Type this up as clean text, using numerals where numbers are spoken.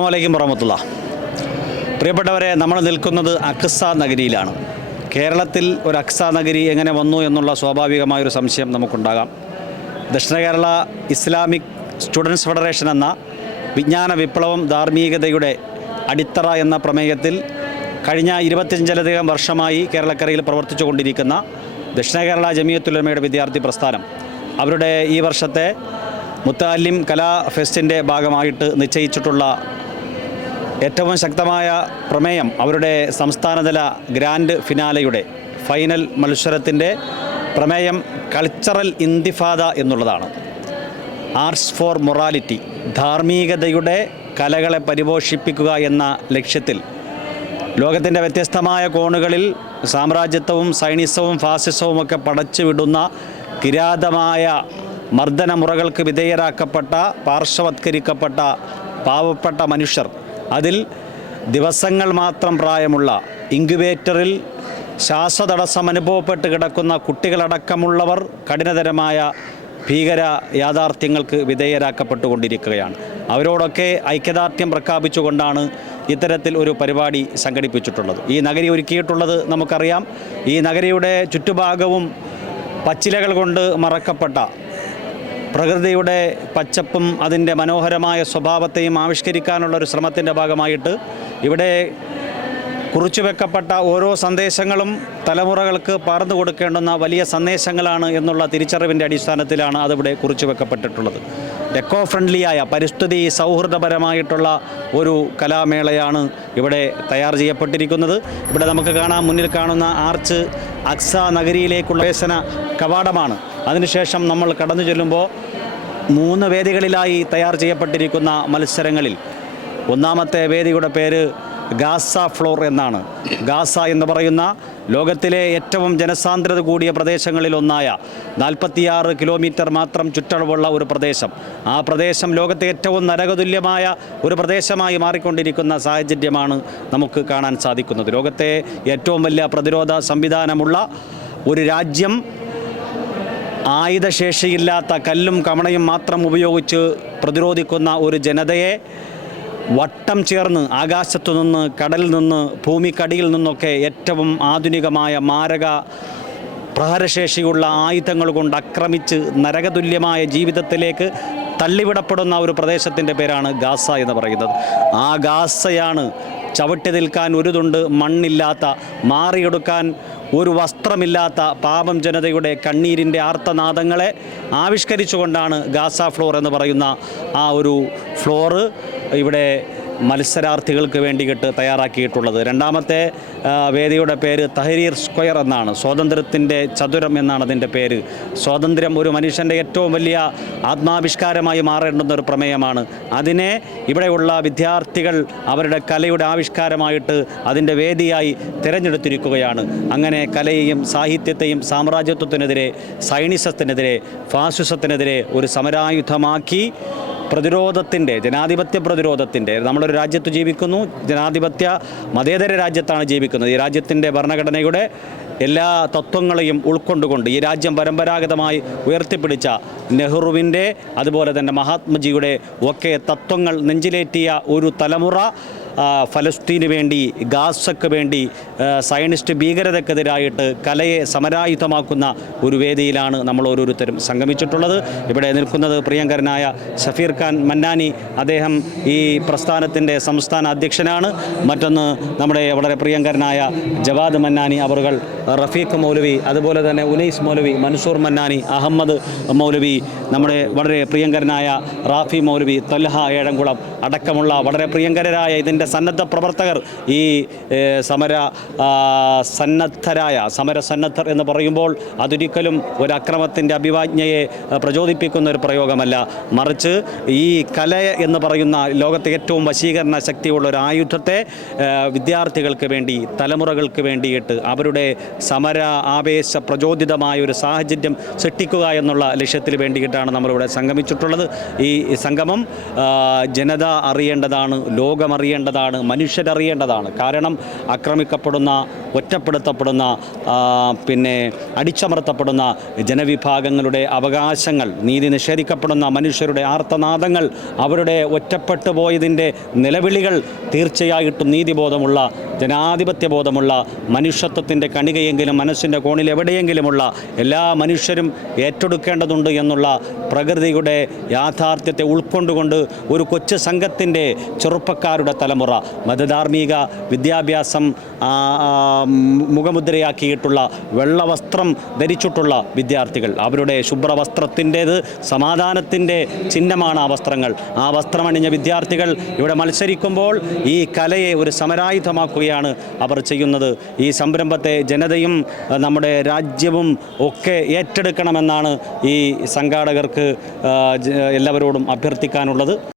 അസ്സലാമു അലൈക്കും വറഹ്മത്തുള്ളാ. പ്രിയപ്പെട്ടവരെ, നമ്മൾ നിൽക്കുന്നത് അഖ്സ നഗരിയിലാണ്. കേരളത്തിൽ ഒരു അഖ്സ നഗരി എങ്ങനെ വന്നു എന്നുള്ള സ്വാഭാവികമായൊരു സംശയം നമുക്കുണ്ടാകാം. ദക്ഷിണ കേരള ഇസ്ലാമിക് സ്റ്റുഡൻസ് ഫെഡറേഷൻ എന്ന വിജ്ഞാന വിപ്ലവം ധാർമ്മികതയുടെ അടിത്തറ എന്ന പ്രമേയത്തിൽ കഴിഞ്ഞ 25ലധികം വർഷമായി കേരളക്കരയിൽ പ്രവർത്തിച്ചു കൊണ്ടിരിക്കുന്ന ദക്ഷിണ കേരള ജമിയത്തുൽ ഉലമയുടെ വിദ്യാർത്ഥി പ്രസ്ഥാനം അവരുടെ ഈ വർഷത്തെ മുത്തഅല്ലിം കലാ ഫെസ്റ്റിൻ്റെ ഭാഗമായിട്ട് നിശ്ചയിച്ചിട്ടുള്ള ഏറ്റവും ശക്തമായ പ്രമേയം അവരുടെ സംസ്ഥാനതല ഗ്രാൻഡ് ഫിനാലയുടെ ഫൈനൽ മത്സരത്തിൻ്റെ പ്രമേയം കൾച്ചറൽ ഇന്തിഫാദ എന്നുള്ളതാണ്. ആർട്സ് ഫോർ മൊറാലിറ്റി, ധാർമ്മികതയുടെ കലകളെ പരിപോഷിപ്പിക്കുക എന്ന ലക്ഷ്യത്തിൽ ലോകത്തിൻ്റെ വ്യത്യസ്തമായ കോണുകളിൽ സാമ്രാജ്യത്വവും സൈനിസവും ഫാസിസവും ഒക്കെ പടച്ചു വിടുന്ന കിരാതമായ മർദ്ദനമുറകൾക്ക് വിധേയരാക്കപ്പെട്ട പാർശ്വവത്കരിക്കപ്പെട്ട പാവപ്പെട്ട മനുഷ്യർ, അതിൽ ദിവസങ്ങൾ മാത്രം പ്രായമുള്ള ഇൻക്യുബേറ്ററിൽ ശ്വാസതടസ്സം അനുഭവപ്പെട്ട് കിടക്കുന്ന കുട്ടികളടക്കമുള്ളവർ കഠിനതരമായ ഭീകര യാഥാർത്ഥ്യങ്ങൾക്ക് വിധേയരാക്കപ്പെട്ടുകൊണ്ടിരിക്കുകയാണ്. അവരോടൊക്കെ ഐക്യദാർഢ്യം പ്രഖ്യാപിച്ചുകൊണ്ടാണ് ഇത്തരത്തിൽ ഒരു പരിപാടി സംഘടിപ്പിച്ചിട്ടുള്ളത്. ഈ നഗരി ഒരുക്കിയിട്ടുള്ളത് നമുക്കറിയാം. ഈ നഗരിയുടെ ചുറ്റുഭാഗവും പച്ചിലകൾ കൊണ്ട് മറക്കപ്പെട്ട പ്രകൃതിയുടെ പച്ചപ്പും അതിൻ്റെ മനോഹരമായ സ്വഭാവത്തെയും ആവിഷ്കരിക്കാനുള്ളൊരു ശ്രമത്തിൻ്റെ ഭാഗമായിട്ട് ഇവിടെ കുറിച്ചു വെക്കപ്പെട്ട ഓരോ സന്ദേശങ്ങളും തലമുറകൾക്ക് പകർന്നു കൊടുക്കേണ്ടുന്ന വലിയ സന്ദേശങ്ങളാണ് എന്നുള്ള തിരിച്ചറിവിൻ്റെ അടിസ്ഥാനത്തിലാണ് അതിവിടെ കുറിച്ചു വെക്കപ്പെട്ടിട്ടുള്ളത്. എക്കോ ഫ്രണ്ട്ലിയായ, പരിസ്ഥിതി സൗഹൃദപരമായിട്ടുള്ള ഒരു കലാമേളയാണ് ഇവിടെ തയ്യാർ ചെയ്യപ്പെട്ടിരിക്കുന്നത്. ഇവിടെ നമുക്ക് കാണാം, മുന്നിൽ കാണുന്ന ആർച്ച് അഖ്സ നഗരിയിലേക്കുള്ള പ്രവേശന കവാടമാണ്. അതിനുശേഷം നമ്മൾ കടന്നു ചെല്ലുമ്പോൾ 3 വേദികളിലായി തയ്യാർ ചെയ്യപ്പെട്ടിരിക്കുന്ന മത്സരങ്ങളിൽ ഒന്നാമത്തെ വേദിയുടെ പേര് ഗാസ ഫ്ലോർ എന്നാണ്. ഗാസ എന്ന് പറയുന്ന ലോകത്തിലെ ഏറ്റവും ജനസാന്ദ്രത കൂടിയ പ്രദേശങ്ങളിലൊന്നായ 46 കിലോമീറ്റർ മാത്രം ചുറ്റളവുള്ള ഒരു പ്രദേശം. ആ പ്രദേശം ലോകത്തെ ഏറ്റവും നരകതുല്യമായ ഒരു പ്രദേശമായി മാറിക്കൊണ്ടിരിക്കുന്ന സാഹചര്യമാണ് നമുക്ക് കാണാൻ സാധിക്കുന്നത്. ലോകത്തെ ഏറ്റവും വലിയ പ്രതിരോധ സംവിധാനമുള്ള ഒരു രാജ്യം ആയുധശേഷിയില്ലാത്ത കല്ലും കമണയും മാത്രം ഉപയോഗിച്ച് പ്രതിരോധിക്കുന്ന ഒരു ജനതയെ വട്ടം ചേർന്ന് ആകാശത്തു നിന്ന്, കടലിൽ നിന്ന്, ഭൂമിക്കടിയിൽ നിന്നൊക്കെ ഏറ്റവും ആധുനികമായ മാരക പ്രഹരശേഷിയുള്ള ആയുധങ്ങൾ കൊണ്ട് ആക്രമിച്ച് നരകതുല്യമായ ജീവിതത്തിലേക്ക് തള്ളിവിടപ്പെടുന്ന ഒരു പ്രദേശത്തിൻ്റെ പേരാണ് ഗാസ എന്ന് പറയുന്നത്. ആ ഗാസയാണ് ചവിട്ടി നിൽക്കാൻ ഒരു തുണ്ട് മണ്ണില്ലാത്ത, മാറിയെടുക്കാൻ ഒരു വസ്ത്രമില്ലാത്ത പാപം ജനതയുടെ കണ്ണീരിൻ്റെ ആർത്തനാദങ്ങളെ ആവിഷ്കരിച്ചുകൊണ്ടാണ് ഗാസ ഫ്ലോർ എന്ന് പറയുന്ന ആ ഒരു ഫ്ലോറ് ഇവിടെ മത്സരാർത്ഥികൾക്ക് വേണ്ടിയിട്ട് തയ്യാറാക്കിയിട്ടുള്ളത്. രണ്ടാമത്തെ വേദിയുടെ പേര് തഹരീർ സ്ക്വയർ എന്നാണ്. സ്വാതന്ത്ര്യത്തിൻ്റെ ചതുരം എന്നാണ് അതിൻ്റെ പേര്. സ്വാതന്ത്ര്യം ഒരു മനുഷ്യൻ്റെ ഏറ്റവും വലിയ ആത്മാവിഷ്കാരമായി മാറേണ്ടുന്ന ഒരു പ്രമേയമാണ്. അതിനെ ഇവിടെയുള്ള വിദ്യാർത്ഥികൾ അവരുടെ കലയുടെ ആവിഷ്കാരമായിട്ട് അതിൻ്റെ വേദിയായി തിരഞ്ഞെടുത്തിരിക്കുകയാണ്. അങ്ങനെ കലയെയും സാഹിത്യത്തെയും സാമ്രാജ്യത്വത്തിനെതിരെ, സൈനിസത്തിനെതിരെ, ഫാസിസത്തിനെതിരെ ഒരു സമരായുധമാക്കി പ്രതിരോധത്തിൻ്റെ, ജനാധിപത്യ പ്രതിരോധത്തിൻ്റെ, നമ്മളൊരു രാജ്യത്ത് ജീവിക്കുന്നു, ജനാധിപത്യ മതേതര രാജ്യത്താണ് ജീവിക്കുന്നത്. ഈ രാജ്യത്തിൻ്റെ ഭരണഘടനയുടെ എല്ലാ തത്വങ്ങളെയും ഉൾക്കൊണ്ടുകൊണ്ട് ഈ രാജ്യം പരമ്പരാഗതമായി ഉയർത്തിപ്പിടിച്ച നെഹ്റുവിൻ്റെ, അതുപോലെ തന്നെ മഹാത്മജിയുടെ ഒക്കെ തത്വങ്ങൾ നെഞ്ചിലേറ്റിയ ഒരു തലമുറ ഫലസ്തീന് വേണ്ടി, ഗാസയ്ക്ക് വേണ്ടി, സയനിസ്റ്റ് ഭീകരതയ്ക്കെതിരായിട്ട് കലയെ സമരായുധമാക്കുന്ന ഒരു വേദിയിലാണ് നമ്മൾ ഓരോരുത്തരും സംഗമിച്ചിട്ടുള്ളത്. ഇവിടെ നിൽക്കുന്നത് പ്രിയങ്കരനായ ഷഫീർ ഖാൻ മന്നാനി. അദ്ദേഹം ഈ പ്രസ്ഥാനത്തിൻ്റെ സംസ്ഥാന അധ്യക്ഷനാണ്. മറ്റൊന്ന് നമ്മുടെ വളരെ പ്രിയങ്കരനായ ജവാദ് മന്നാനി അവറുകൾ, റഫീഖ് മൗലവി, അതുപോലെ തന്നെ ഉനൈസ് മൗലവി, മൻസൂർ മന്നാനി, അഹമ്മദ് മൗലവി, നമ്മുടെ വളരെ പ്രിയങ്കരനായ റാഫി മൗലവി, തൊൽഹ ഏഴംകുളം അടക്കമുള്ള വളരെ പ്രിയങ്കരായ ഇതിൻ്റെ സന്നദ്ധ പ്രവർത്തകർ. ഈ സമരസന്നദ്ധർ എന്ന് പറയുമ്പോൾ അതൊരിക്കലും ഒരു അക്രമത്തിൻ്റെ അഭിവാജ്ഞയെ പ്രചോദിപ്പിക്കുന്ന ഒരു പ്രയോഗമല്ല, മറിച്ച് ഈ കല എന്ന് പറയുന്ന ലോകത്തെ ഏറ്റവും വശീകരണ ശക്തിയുള്ള ഒരു ആയുധത്തെ വിദ്യാർത്ഥികൾക്ക് വേണ്ടി, തലമുറകൾക്ക് വേണ്ടിയിട്ട് അവരുടെ സമര ആവേശ പ്രചോദിതമായ ഒരു സാഹചര്യം സൃഷ്ടിക്കുക എന്നുള്ള ലക്ഷ്യത്തിന് വേണ്ടിയിട്ടാണ് നമ്മളിവിടെ സംഗമിച്ചിട്ടുള്ളത്. ഈ സംഗമം ജനത അറിയേണ്ടതാണ്, ലോകമറിയേണ്ടതാണ്. അറിയേണ്ടതാണ്, മനുഷ്യരറിയേണ്ടതാണ്. കാരണം ആക്രമിക്കപ്പെടുന്ന, ഒറ്റപ്പെടുത്തപ്പെടുന്ന, പിന്നെ അടിച്ചമർത്തപ്പെടുന്ന ജനവിഭാഗങ്ങളുടെ അവകാശങ്ങൾ, നീതി നിഷേധിക്കപ്പെടുന്ന മനുഷ്യരുടെ ആർത്തനാദങ്ങൾ, അവരുടെ ഒറ്റപ്പെട്ടു പോയതിൻ്റെ നിലവിളികൾ തീർച്ചയായിട്ടും നീതിബോധമുള്ള, ജനാധിപത്യ ബോധമുള്ള, മനുഷ്യത്വത്തിൻ്റെ കണികയെങ്കിലും മനസ്സിൻ്റെ കോണിൽ എവിടെയെങ്കിലുമുള്ള എല്ലാ മനുഷ്യരും ഏറ്റെടുക്കേണ്ടതുണ്ട് എന്നുള്ള പ്രകൃതിയുടെ യാഥാർത്ഥ്യത്തെ ഉൾക്കൊണ്ടുകൊണ്ട് ഒരു കൊച്ചു സംഘത്തിൻ്റെ ചെറുപ്പക്കാരുടെ തലമുറ, മതധാർമ്മിക വിദ്യാഭ്യാസം മുഖമുദ്രയാക്കിയിട്ടുള്ള വെള്ളവസ്ത്രം ധരിച്ചിട്ടുള്ള വിദ്യാർത്ഥികൾ, അവരുടെ ശുഭ്രവസ്ത്രത്തിൻ്റേത് സമാധാനത്തിൻ്റെ ചിഹ്നമാണ് ആ വസ്ത്രങ്ങൾ. ആ വസ്ത്രമണിഞ്ഞ വിദ്യാർത്ഥികൾ ഇവിടെ മത്സരിക്കുമ്പോൾ ഈ കലയെ ഒരു സമരായുധമാക്കുകയാണ് അവർ ചെയ്യുന്നത്. ഈ സംരംഭത്തെ ജനതയും നമ്മുടെ രാജ്യവും ഒക്കെ ഏറ്റെടുക്കണമെന്നാണ് ഈ സംഘാടകർക്ക് എല്ലാവരോടും അഭ്യർത്ഥിക്കാനുള്ളത്.